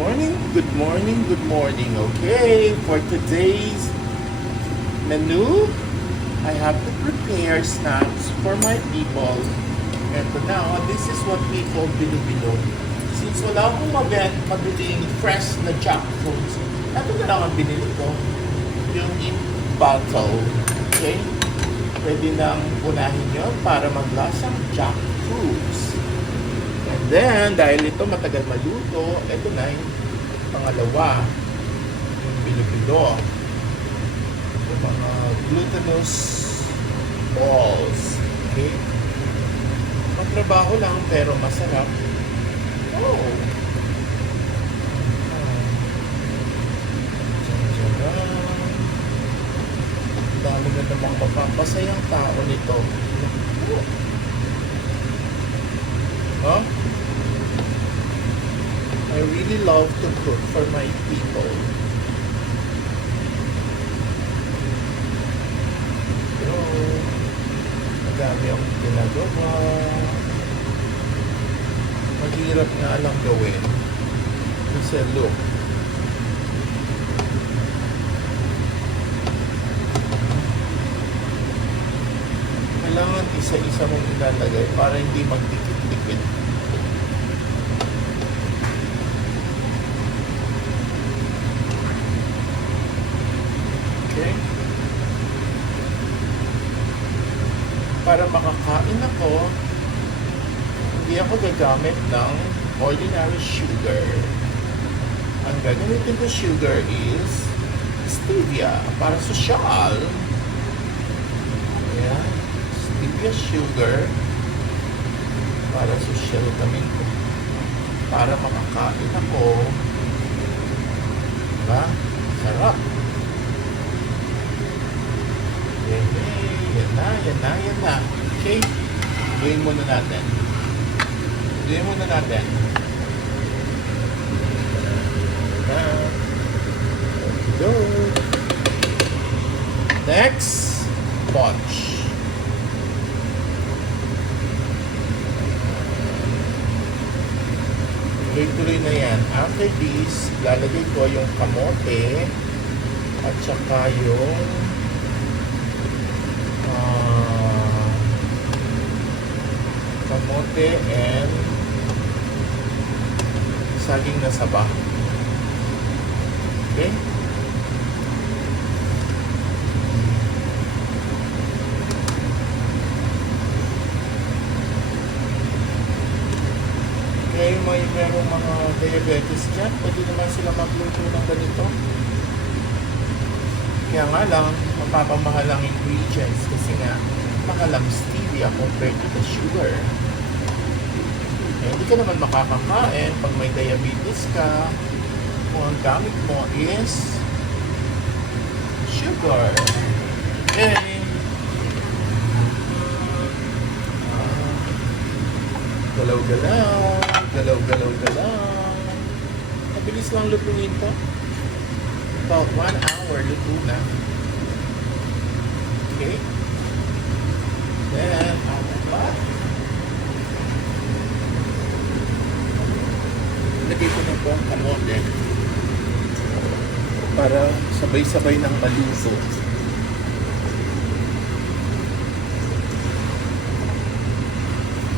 morning, good morning, good morning. Okay, for today's menu, I have to prepare snacks for my people. And now, this is what we call bilo-bilo. Since wala akong mabiling fresh na jackfruits, ito na lang ang binili ko. Yung in bottle. Okay? Pwede nang unahin yun para maglasang jackfruits. And then, dahil ito matagal maluto, ito na yung pangalawa. Yung bilo-bilo. Yung mga glutinous balls. Okay? Magtrabaho lang pero masarap. Oh! Ang dami na namang mapapasayang tao nito. Oh! Huh? I really love to cook for my people. Pero, madami ang ginagawa. Mahirap nga lang gawin. Kasi look. Kailangan isa-isa mong ilalagay para hindi magdikit-dikit. Okay? Para makakain ako, hindi ako gagamit ng ordinary sugar. Ang gagamitin ko sugar is stevia para sosyal. Ayan. Stevia sugar para sosyal kami. Para makakain ako. Diba? Sarap. Yan na. Okay? Gawin muna natin. Go. Next, punch. Tuloy-tuloy na yan. After this, lalagay ko yung kamote at saka yung kamote and saging na saba. Okay? Kaya may merong mga diabetes dyan, pwede naman sila magluto ng ganito. Kaya nga lang, mapapamahal ang ingredients kasi nga, mahal ang stevia compared to the sugar. Eh, hindi ka naman makakakain pag may diabetes ka kung ang gamit mo is sugar. Okay. Galaw-galaw. Mabilis lang lutuin to. About 1 hour luto na. Okay. Then, lagay ko na po ang kamote para sabay-sabay ng maluso.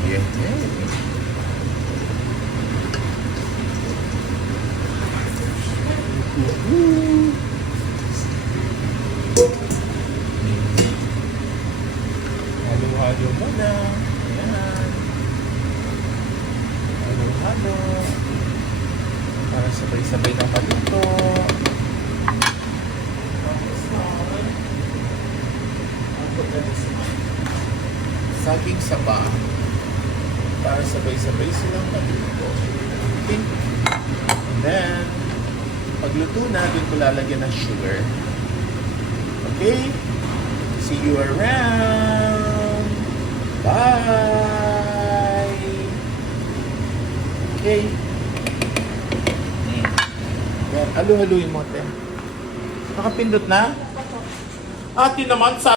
Yeah. Halo-halo muna. Ayan. Halo-halo. Para sabay-sabay ng maluto. Saging saba. Para sabay-sabay silang maluto. Okay. And then, pagluto na, dun ko lalagyan ng sugar. Okay? See you around! Bye! Okay? Yan, halu-haluin mo, te. Nakapindot na? Ate naman, sa